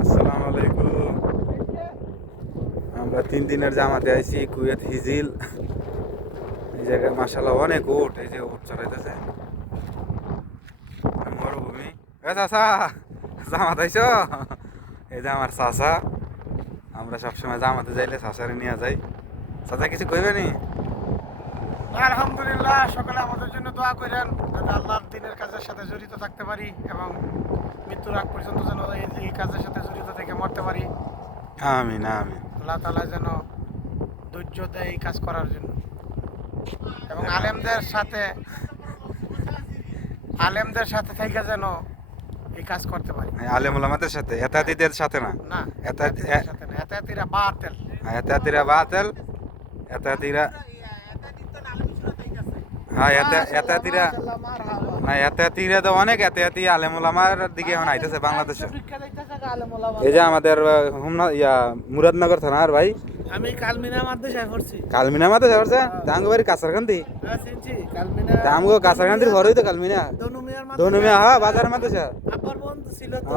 আসসালামু আলাইকুম। আমরা 3 দিনের জামাতে আইছি কুয়েত হিজিল। এই জায়গায় মাশাআল্লাহ অনেক উট, এই যে উট চড়াইতেছে মরুভূমি। চাচা জামাত আইছো? এই যে আমার চাচা, আমরা সবসময় জামাতে যাইলে চাচারে নিয়ে যাই। চাচা কিছু কইবে নি? আলহামদুলিল্লাহ, সকলে আমাদের জন্য দোয়া করেন যাতে আল্লাহর দিনের কাজের সাথে জড়িত থাকতে পারি এবং মৃত্যুর আগ পর্যন্ত যেন এই কাজের সাথে জড়িত থেকে মরতে পারি। আমিন আমিন। আল্লাহ তাআলা যেন ধৈর্য দেয় এই কাজ করার জন্য এবং আলেমদের সাথে থেকে যেন এই কাজ করতে পারি। আলেম ওলামাদের সাথে, এতাতিদের সাথে না। না, এতাতিদের সাথে না, এতাতিরা বাতিল। এতাতিরা বাতিল, এতাতিরা হ্যাঁ এতাতিরা না, এতাতিরা তো অনেক এতাতি আলেম ওলামার দিকে এখন আইতেছে বাংলাদেশে। এই যে আমাদের মুরাদনগর থানার ভাই, আমি কালমিনা মাদ্রাসায় পড়ছি। কালমিনা মাতে যাচ্ছে তাঙ্গ বাড়ি কাছারকান্দি, চিনছি কালমিনা, তাঙ্গো কাছারকান্দির ঘরই তো কালমিনা। দনুমিয়ার ধনুমিয়া হ্যাঁ বাজারের মাদ্রাসা। আব্বার বন্ধু ছিল তো।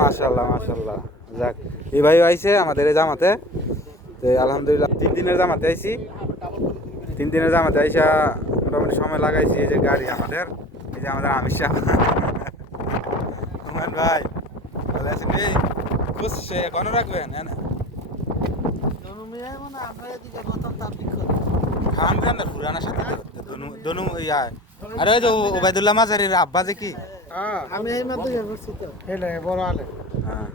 মাশাআল্লাহ মাশাআল্লাহ। যাক, এই ভাই আইছে আমাদের এই জামাতে। তো আলহামদুলিল্লাহ 3 দিনের জামাতে আইছি। 3 দিনের জামাতে আইসা মোটামুটি সময় লাগাইছি। এই যে গাড়ি আমাদের, এই যে আমাদের আমির সাহেব হুমায়ুন ভাই ভালো আছেন? এই বুঝছে এখনো রাখবেন হ্যাঁ না দনুমিয়ায় মানে আমরা এদিকে গতম তাবলিগ করি। খান খান পুরানার সাথে দনু দনু ইয়া। আরে ওই যে ওবায়দুল্লাহ মাজারির আব্বা যে কি? আমি এই মাদ্রাসায় পড়ছি তো। এলে বড় আলে। হ্যাঁ